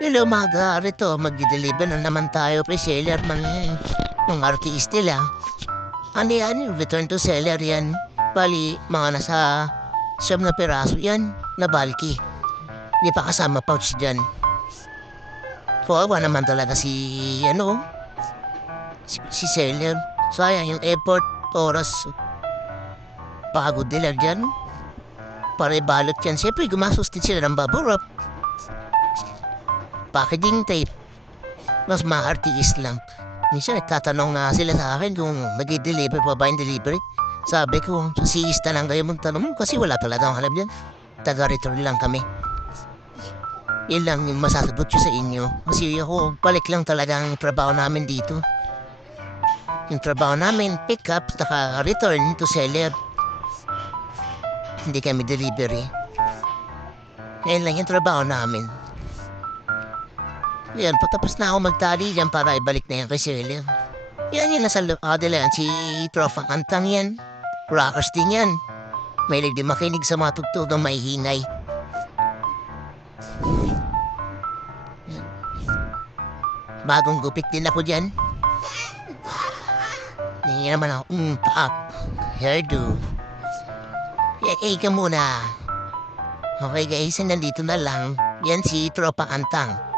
Hello mga rito, magdi-deliver na naman tayo pre-seller ng artist nila. Ano yan? Return to seller yan. Bali, mga nasa 7 na piraso yan na bulky. Di pa kasama pouch dyan. Kawawa naman talaga si seller. Sayang yung effort, oras, pagod nila dyan. Para ibalot yan. Siyempre, gumastos din sila ng bubble wrap. Packaging tape. Mas ma-artist lang. Minsan nagtatanong nga sila sa akin kung nag-deliver pa ba yung delivery. Sabi ko, sa siista lang kayo magtanong kasi wala talaga akong alam yan. Taga-return lang kami. Yan lang yung masasagot ko sa inyo. Kasi ako, balik lang talaga ang trabaho namin dito. Yung trabaho namin, pick up, return to seller. Hindi kami delivery. Yan lang yung trabaho namin. Yan, patapos na ako magtali dyan para ibalik na yan kay seller. Yan yung nasa nila yan, si Tropang Antang yan. Rockers din yan. Mahilig din makinig sa mga tugtog ng mahihingay. Bagong gupit din ako dyan. Hindi naman ako, paap. Hairdo. Ka muna. Okay guys, nandito na lang. Yan si Tropang Antang.